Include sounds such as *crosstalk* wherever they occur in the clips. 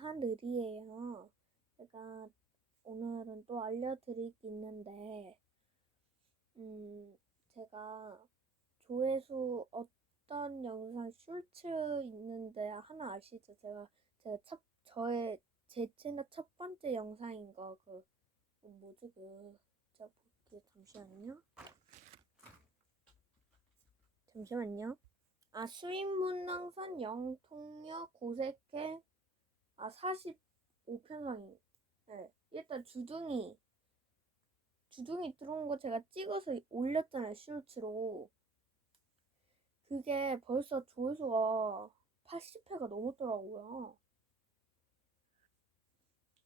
하늘이에요. 제가 오늘은 또 알려드릴 게 있는데, 음, 제가 조회수 어떤 영상 쇼츠 있는데 하나 아시죠? 제가, 제가 첫, 저의, 제 채널 첫 번째 영상인 거, 그, 그 뭐지, 그, 제가 볼게요. 잠시만요. 잠시만요. 아, 수인문능선 영통역 고색해 아 45편성이 네. 일단 주둥이 주둥이 들어온 거 제가 찍어서 올렸잖아요 쇼츠로 그게 벌써 조회수가 80회가 넘었더라고요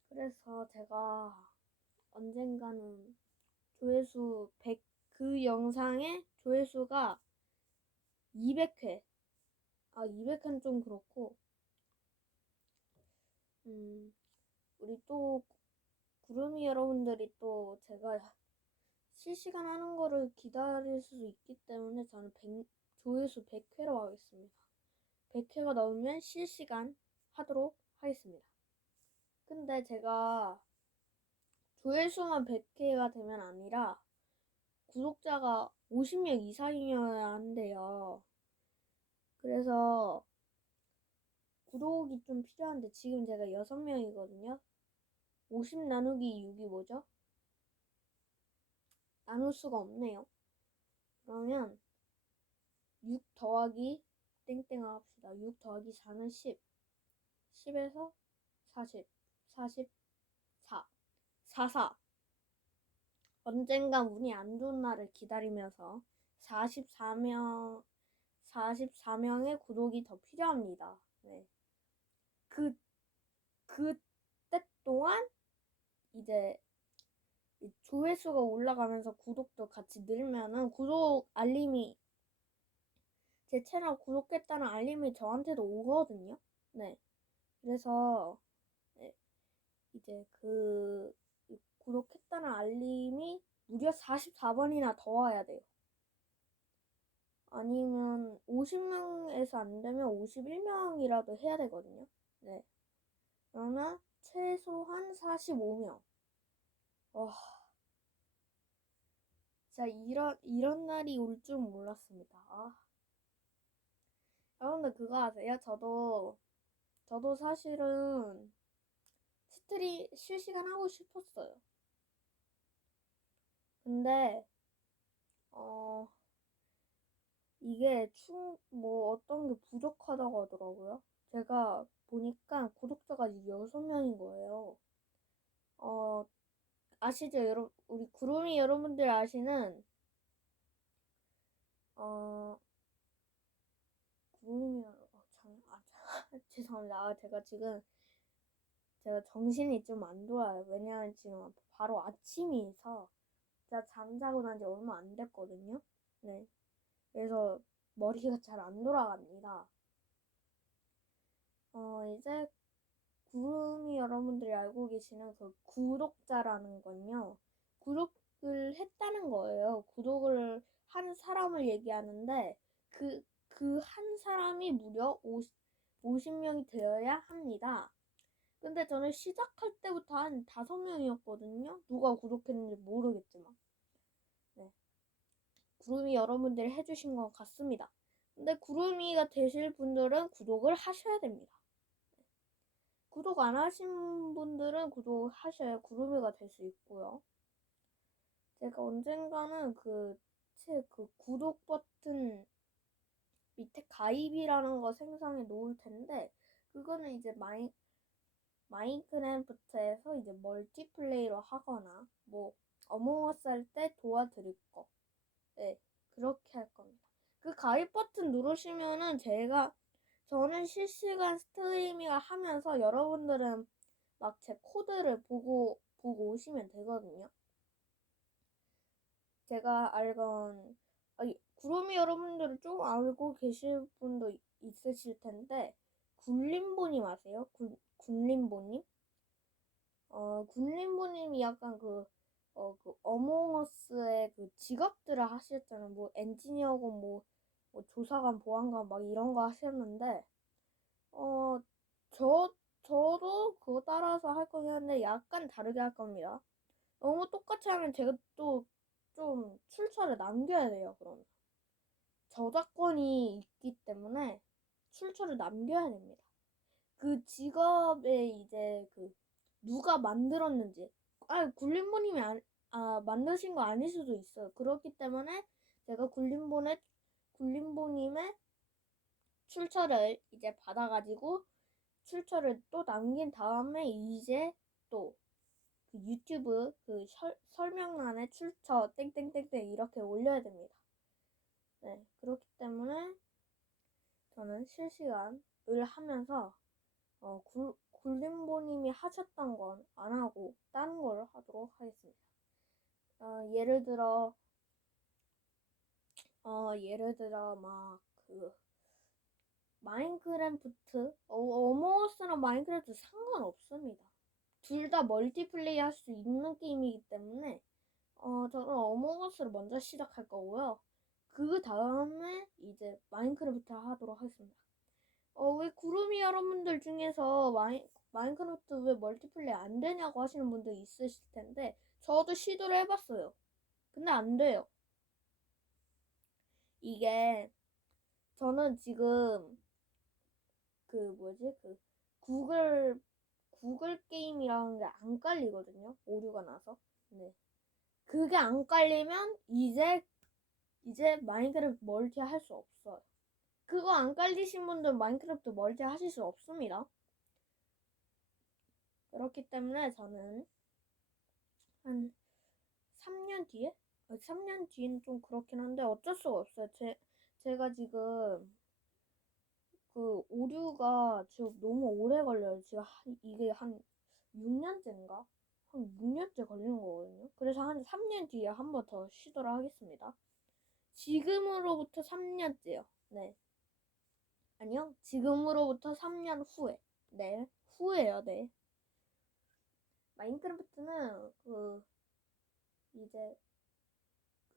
그래서 제가 언젠가는 조회수 100 그 영상의 조회수가 200회. 아, 200회는 좀 그렇고. 음, 우리 또, 구름이 여러분들이 또 제가 실시간 하는 거를 기다릴 수 있기 때문에 저는 100, 조회수 100회로 하겠습니다. 100회가 넘으면 실시간 하도록 하겠습니다. 근데 제가 조회수만 100회가 되면 아니라 구독자가 50명 이상이어야 한대요. 그래서 구독이 좀 필요한데 지금 제가 6명이거든요. 50 나누기 6이 뭐죠? 나눌 수가 없네요. 그러면 6 더하기 땡땡 합시다. 6 더하기 4는 10. 10에서 40. 44. 44. 언젠가 운이 안 좋은 날을 기다리면서 44명, 44명의 구독이 더 필요합니다. 네. 그, 그때 동안 이제 조회수가 올라가면서 구독도 같이 늘면은 구독 알림이 제 채널 구독했다는 알림이 저한테도 오거든요. 네. 그래서 네. 이제 그 구독했다는 알림이 무려 44번이나 더 와야 돼요. 아니면 50명에서 안 되면 51명이라도 해야 되거든요. 네. 그러면 최소한 45명. 와. 자, 이런, 이런 날이 올 줄 몰랐습니다. 아. 여러분들 그거 아세요? 저도, 저도 사실은 스트리 실시간 하고 싶었어요. 근데 어 이게 충 뭐 어떤 게 부족하다고 하더라고요. 제가 보니까 구독자가 6명인 거예요. 어 아시죠? 여러분 우리 구름이 여러분들 아시는 어 구름이 어, 참, 아, *laughs* 죄송합니다. 아, 제가 지금 제가 정신이 좀 안 좋아요. 왜냐하면 지금 바로 아침이서 제가 잠자고 난 지 얼마 안 됐거든요. 네. 그래서 머리가 잘 안 돌아갑니다. 어, 이제 구름이 여러분들이 알고 계시는 그 구독자라는 건요. 구독을 했다는 거예요. 구독을 한 사람을 얘기하는데 그, 그 한 사람이 무려 50, 50명이 되어야 합니다. 근데 저는 시작할 때부터 한 다섯 명이었거든요. 누가 구독했는지 모르겠지만. 네. 구름이 여러분들이 해주신 것 같습니다. 근데 구름이가 되실 분들은 구독을 하셔야 됩니다. 네. 구독 안 하신 분들은 구독하셔야 구름이가 될 수 있고요. 제가 언젠가는 그, 제 그 구독 버튼 밑에 가입이라는 거 생성해 놓을 텐데, 그거는 이제 마이, 마인크래프트에서 이제 멀티플레이로 하거나 뭐 어몽어스 할 때 도와드릴 거. 네, 그렇게 할 겁니다. 그 가입 버튼 누르시면은 제가 저는 실시간 스트리밍을 하면서 여러분들은 막 제 코드를 보고 보고 오시면 되거든요. 제가 알건 아니, 구름이 여러분들은 좀 알고 계실 분도 있으실 텐데 굴림보님 아세요? 굴, 굴림보님? 어, 굴림보님이 약간 그, 어, 그, 어몽어스의 그 직업들을 하셨잖아요. 뭐, 엔지니어고, 뭐, 뭐, 조사관, 보안관, 막 이런 거 하셨는데, 어, 저, 저도 그거 따라서 할 거긴 한데 약간 다르게 할 겁니다. 너무 똑같이 하면 제가 또 좀 출처를 남겨야 돼요, 그러면. 저작권이 있기 때문에 출처를 남겨야 됩니다. 그 직업에 이제 그 누가 만들었는지, 아, 굴림보님이 아, 아, 만드신 거 아닐 수도 있어요. 그렇기 때문에 제가 굴림보의 굴림보님의 출처를 이제 받아가지고 출처를 또 남긴 다음에 이제 또 그 유튜브 그 설, 설명란에 출처 땡땡땡땡 이렇게 올려야 됩니다. 네, 그렇기 때문에 저는 실시간을 하면서 어, 굴, 굴림보님이 하셨던 건 안 하고 다른 걸 하도록 하겠습니다. 어, 예를 들어 어, 예를 들어 막 그 마인크래프트 어, 어머어스랑 마인크래프트 상관없습니다. 둘 다 멀티플레이 할 수 있는 게임이기 때문에 어, 저는 어머어스를 먼저 시작할 거고요. 그 다음에 이제 마인크래프트 하도록 하겠습니다. 어, 왜 구름이 여러분들 중에서 마인, 마인크래프트 왜 멀티플레이 안 되냐고 하시는 분들 있으실 텐데 저도 시도를 해봤어요. 근데 안 돼요. 이게 저는 지금 그 뭐지 그 구글 구글 게임이라는 게 안 깔리거든요. 오류가 나서. 네. 그게 안 깔리면 이제 이제 마인크래프트 멀티 할 수 없어요. 그거 안 깔리신 분들 마인크래프트 멀티 하실 수 없습니다. 그렇기 때문에 저는 한 3년 뒤에? 3년 뒤는 좀 그렇긴 한데 어쩔 수가 없어요. 제, 제가 지금 그 오류가 지금 너무 오래 걸려요. 지금 한, 이게 한 6년째인가? 한 6년째 걸리는 거거든요. 그래서 한 3년 뒤에 한 번더 시도를 하겠습니다. 지금으로부터 3년째요. 네. 아니요. 지금으로부터 3년 후에. 네. 후에요. 네. 마인크래프트는 그 이제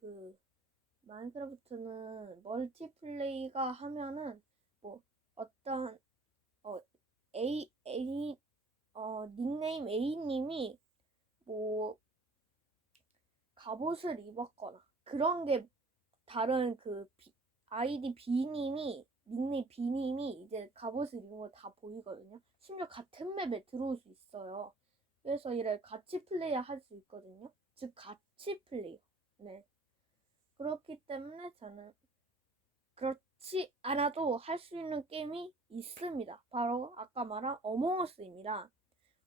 그 마인크래프트는 멀티플레이가 하면은 뭐 어떤 어 A A 어 닉네임 A님이 뭐 갑옷을 입었거나 그런 게 다른 그 B, 아이디 B님이 닉네임 B님이 이제 갑옷을 입은 거다 보이거든요. 심지어 같은 맵에 들어올 수 있어요. 그래서 이를 같이 플레이 할 수 있거든요. 즉 같이 플레이. 네. 그렇기 때문에 저는 그렇지 않아도 할 수 있는 게임이 있습니다. 바로 아까 말한 어몽어스입니다.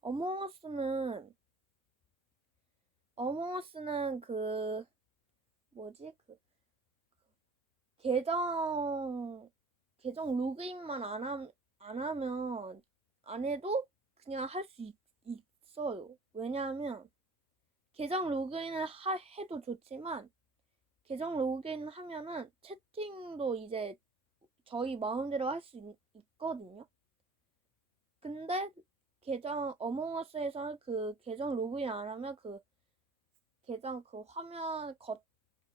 어몽어스는 어몽어스는 그 뭐지 그, 그 계정 계정 로그인만 안, 함, 안 하면 안 해도 그냥 할 수 있어요. 왜냐하면 계정 로그인을 하, 해도 좋지만 계정 로그인 하면은 채팅도 이제 저희 마음대로 할 수 있거든요. 근데 계정 어몽어스에서는 그 계정 로그인 안 하면 그 계정 그 화면 겉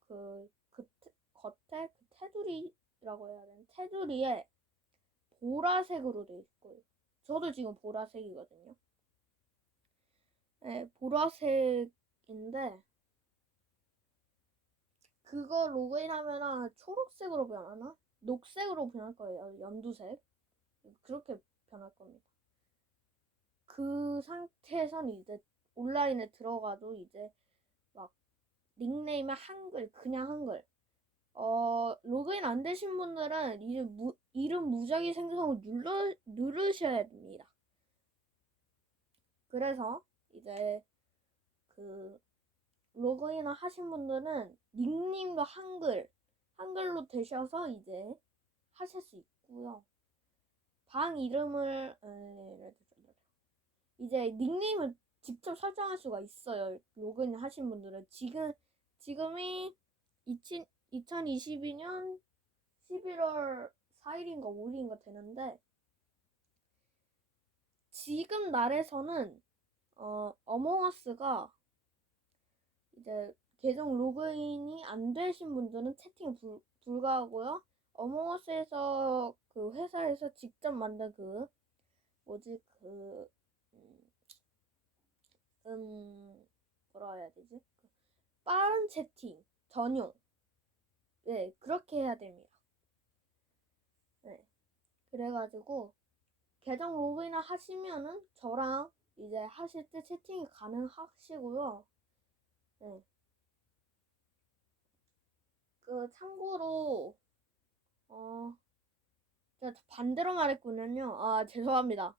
그 그 겉에 그 테두리 라고 해야 되나 테두리에 보라색으로 돼 있고요. 저도 지금 보라색이거든요. 네, 보라색인데 그거 로그인하면 초록색으로 변하나? 녹색으로 변할 거예요. 연두색. 그렇게 변할 겁니다. 그 상태에선 이제 온라인에 들어가도 이제 막 닉네임에 한글, 그냥 한글. 어, 로그인 안 되신 분들은 이제 무, 이름 무작위 생성을 눌러, 누르셔야 됩니다. 그래서 이제 그 로그인을 하신 분들은 닉님도 한글, 한글로 되셔서 이제 하실 수 있고요. 방 이름을 이제 닉네임을 직접 설정할 수가 있어요. 로그인 하신 분들은 지금 지금이 20, 2022년 11월 4일인가 5일인가 되는데 지금 날에서는 어, 어몽어스가 이제 계정 로그인이 안 되신 분들은 채팅 불, 불가하고요. 어몽어스에서 그 회사에서 직접 만든 그 뭐지 그 음, 음 뭐라 해야 되지? 그 빠른 채팅 전용 네 그렇게 해야 됩니다. 네 그래가지고 계정 로그인을 하시면은 저랑 이제 하실 때 채팅이 가능하시고요. 네. 그 참고로 어 제가 반대로 말했군요. 아 *laughs* 죄송합니다.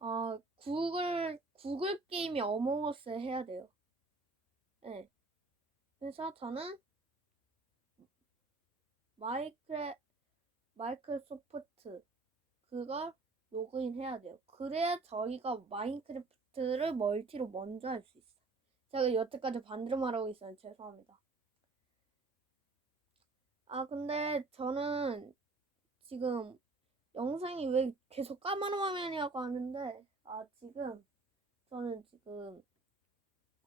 어 구글 구글 게임이 어몽어스 해야 돼요. 네. 그래서 저는 마이크래 마이크로소프트 그걸 로그인 해야 돼요. 그래야 저희가 마인크래프트를 멀티로 먼저 할 수 있어요. 제가 여태까지 반대로 말하고 있어요. 죄송합니다. 아, 근데 저는 지금 영상이 왜 계속 까만 화면이라고 하는데, 아, 지금 저는 지금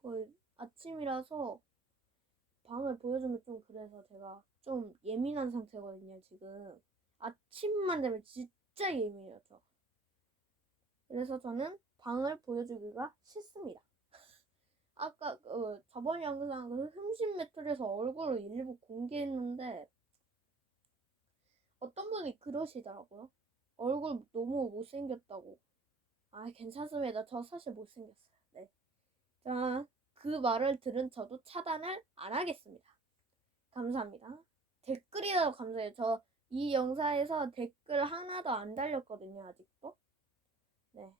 거의 아침이라서 방을 보여주면 좀 그래서 제가 좀 예민한 상태거든요, 지금. 아침만 되면 진짜 예민해요, 저. 그래서 저는 방을 보여주기가 싫습니다. *laughs* 아까 그 저번 영상 그 흠신 메틀에서 얼굴을 일부 공개했는데 어떤 분이 그러시더라고요. 얼굴 너무 못생겼다고. 아, 괜찮습니다. 저 사실 못생겼어요. 네. 자, 그 말을 들은 저도 차단을 안 하겠습니다. 감사합니다. 댓글이라도 감사해요. 저 이 영상에서 댓글 하나도 안 달렸거든요, 아직도. 네.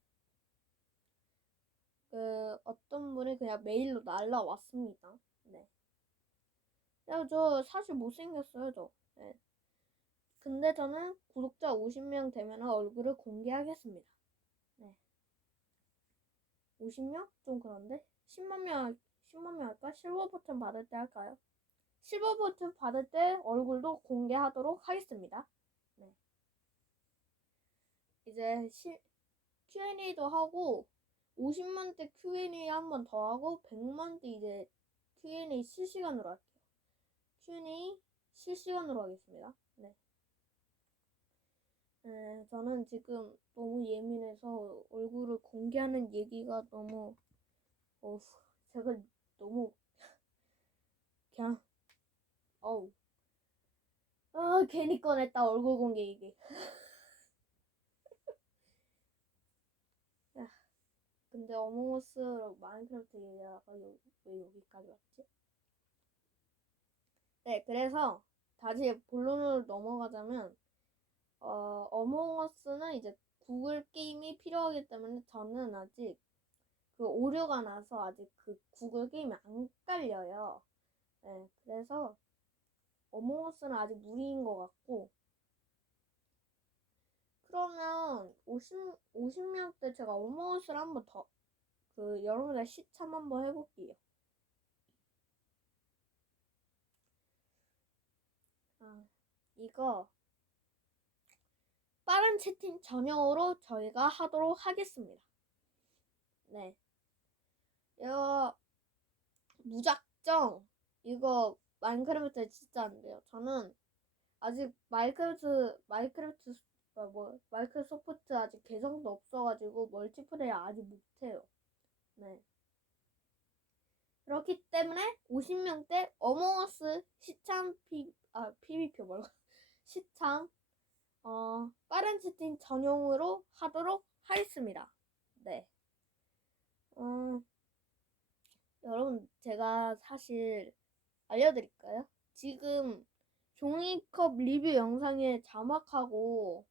그 어떤 분이 그냥 메일로 날라왔습니다. 네. 야, 저 사실 못생겼어요, 저. 네. 근데 저는 구독자 50명 되면 얼굴을 공개하겠습니다. 네. 50명? 좀 그런데? 10만 명, 10만 명 할까? 실버 버튼 받을 때 할까요? 실버 버튼 받을 때 얼굴도 공개하도록 하겠습니다. 네. 이제 시, Q&A도 하고 50만 대 Q&A 한 번 더 하고 100만 대 이제 Q&A 실시간으로 할게요. Q&A 실시간으로 하겠습니다. 네. 네, 저는 지금 너무 예민해서 얼굴을 공개하는 얘기가 너무 어우, 제가 너무 그냥 어우 아 괜히 꺼냈다 얼굴 공개 얘기. *laughs* 야, 근데 어몽어스 마인크래프트 얘기하다가 여- 왜 여기까지 왔지? 네, 그래서 다시 본론으로 넘어가자면 어, 어몽어스는 이제 구글 게임이 필요하기 때문에 저는 아직 그 오류가 나서 아직 그 구글 게임이 안 깔려요. 네, 그래서 어몽어스는 아직 무리인 것 같고 그러면 50, 50명 때 제가 어몽어스를 한번 더 그 여러분들 시참 한번 해볼게요. 아, 이거 빠른 채팅 전용으로 저희가 하도록 하겠습니다. 네. 이거 무작정 이거 마인크래프트 진짜 안 돼요. 저는 아직 마이크래프트 마이크래프트 아, 뭐 마이크로소프트 아직 계정도 없어가지고 멀티플레이어 아직 못해요. 네. 그렇기 때문에 50명대 어몽어스 시참 피, 아, PVP 뭐라고? *laughs* 시참, 어, 빠른 채팅 전용으로 하도록 하겠습니다. 네. 어, 여러분, 제가 사실 알려드릴까요? 지금 종이컵 리뷰 영상에 자막하고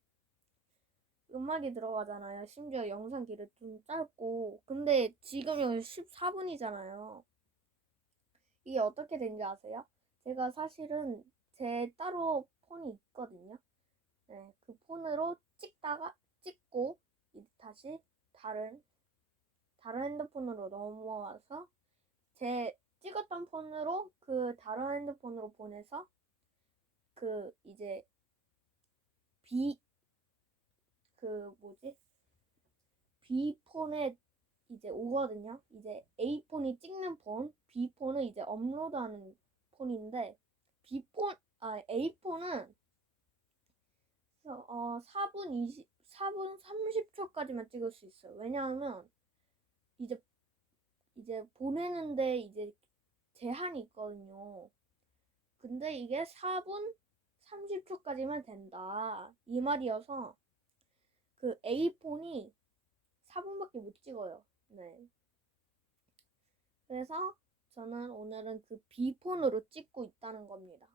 음악이 들어가잖아요. 심지어 영상 길이 좀 짧고. 근데 지금 여기 14분이잖아요. 이게 어떻게 된지 아세요? 제가 사실은 제 따로 폰이 있거든요. 네, 그 폰으로 찍다가 찍고 다시 다른 다른 핸드폰으로 넘어와서 제 찍었던 폰으로 그 다른 핸드폰으로 보내서 그 이제 B 그 뭐지? B폰에 이제 오거든요. 이제 A폰이 찍는 폰, B폰은 이제 업로드하는 폰인데 B폰 아 A폰은 어 4분 20 4분 30초까지만 찍을 수 있어요. 왜냐하면 이제 이제 보내는데 이제 제한이 있거든요. 근데 이게 4분 30초까지만 된다. 이 말이어서 그 A폰이 4분밖에 못 찍어요. 네. 그래서 저는 오늘은 그 B폰으로 찍고 있다는 겁니다.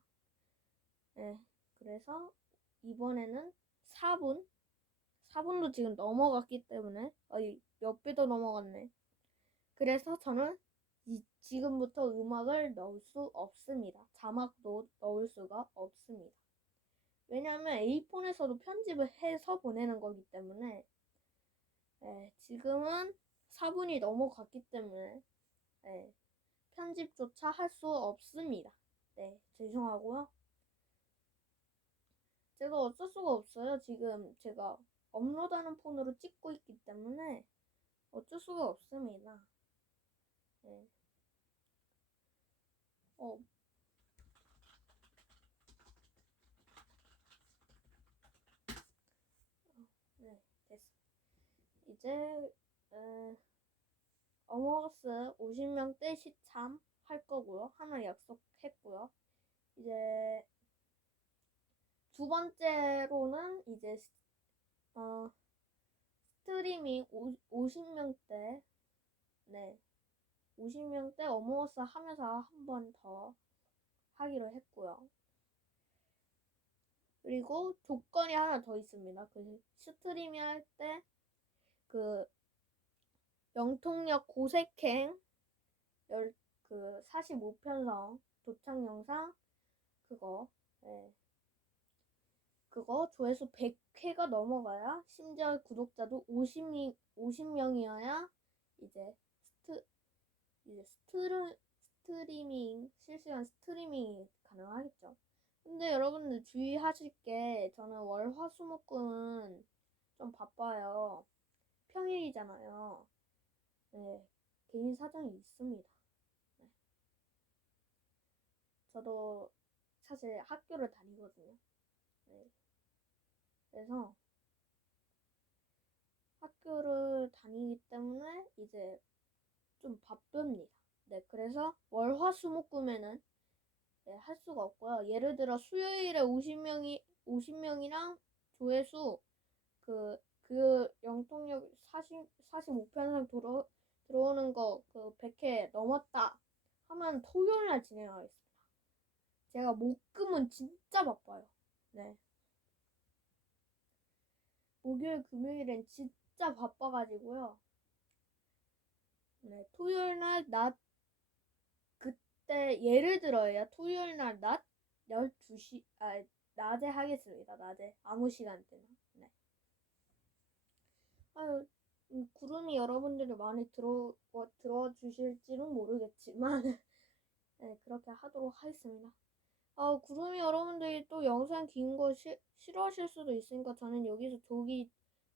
네. 그래서 이번에는 4분 4분도 지금 넘어갔기 때문에 어이 몇 배도 넘어갔네. 그래서 저는 이, 지금부터 음악을 넣을 수 없습니다. 자막도 넣을 수가 없습니다. 왜냐하면 A폰에서도 편집을 해서 보내는 거기 때문에 네, 지금은 4분이 넘어갔기 때문에 네, 편집조차 할 수 없습니다. 네, 죄송하고요. 제가 어쩔 수가 없어요. 지금 제가 업로드하는 폰으로 찍고 있기 때문에 어쩔 수가 없습니다. 네. 어. 네, 됐어. 이제 에, 어머거스 50명대 시참 할 거고요. 하나 약속했고요. 이제 두 번째로는 이제 스- 어 스트리밍 50명대 네 50명대 어머어스 하면서 한 번 더 하기로 했고요. 그리고 조건이 하나 더 있습니다. 그 스트리밍 할 때 그 영통역 고색행 열, 그 45편성 도착 영상 그거 네. 그거 조회수 100회가 넘어가야 심지어 구독자도 50명 50명이어야 이제 이제 스트르, 스트리밍 실시간 스트리밍이 가능하겠죠. 근데 여러분들 주의하실 게 저는 월 화 수 목 금은 좀 바빠요. 평일이잖아요. 네, 개인 사정이 있습니다. 네. 저도 사실 학교를 다니거든요. 네. 그래서 학교를 다니기 때문에 이제 좀 바쁩니다. 네, 그래서 월화수목금에는 네, 할 수가 없고요. 예를 들어 수요일에 50명이 50명이랑 조회수 그, 그 영통역 40, 45편상 들어, 들어오는 거 그 100회 넘었다 하면 토요일 날 진행하겠습니다. 제가 목금은 진짜 바빠요. 네. 목요일, 금요일엔 진짜 바빠가지고요. 네, 토요일 날 낮, 그때, 예를 들어요. 토요일 날 낮 12시, 아, 낮에 하겠습니다. 낮에. 아무 시간대나. 네. 아유, 음, 구름이 여러분들이 많이 들어, 어, 들어주실지는 모르겠지만, *laughs* 네, 그렇게 하도록 하겠습니다. 아, 구름이 여러분들이 또 영상 긴 거 싫어하실 수도 있으니까 저는 여기서 조기,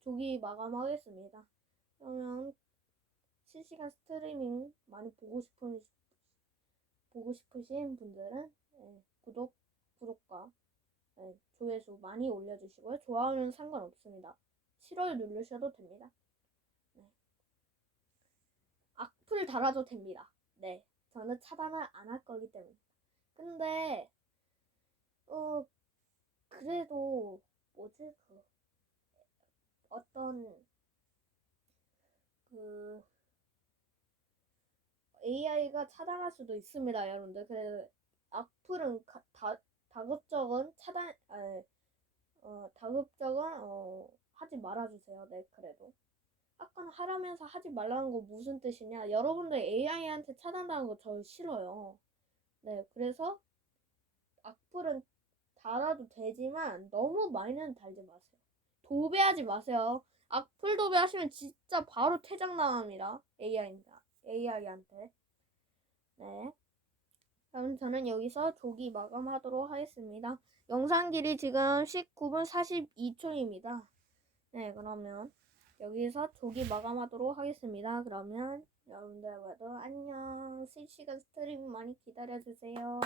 조기 마감하겠습니다. 그러면 실시간 스트리밍 많이 보고 싶은, 보고 싶으신 분들은 네, 구독, 구독과 네, 조회수 많이 올려주시고요. 좋아요는 상관없습니다. 싫어요 누르셔도 됩니다. 네. 악플 달아도 됩니다. 네. 저는 차단을 안 할 거기 때문에. 근데 어, 그래도, 뭐지, 그, 어떤, 그, AI가 차단할 수도 있습니다, 여러분들. 그래서 악플은 가, 다, 다급적은 차단, 아니, 어, 다급적은, 어, 하지 말아주세요. 네, 그래도. 아까 하라면서 하지 말라는 거 무슨 뜻이냐? 여러분들 AI한테 차단당한 거 저 싫어요. 네, 그래서 악플은 달아도 되지만 너무 많이는 달지 마세요. 도배하지 마세요. 악플 도배하시면 진짜 바로 퇴장 당합니다. AI입니다. AI한테. 네. 그럼 저는 여기서 조기 마감하도록 하겠습니다. 영상 길이 지금 19분 42초입니다. 네, 그러면 여기서 조기 마감하도록 하겠습니다. 그러면 여러분들 모두 안녕. 실시간 스트림 많이 기다려주세요.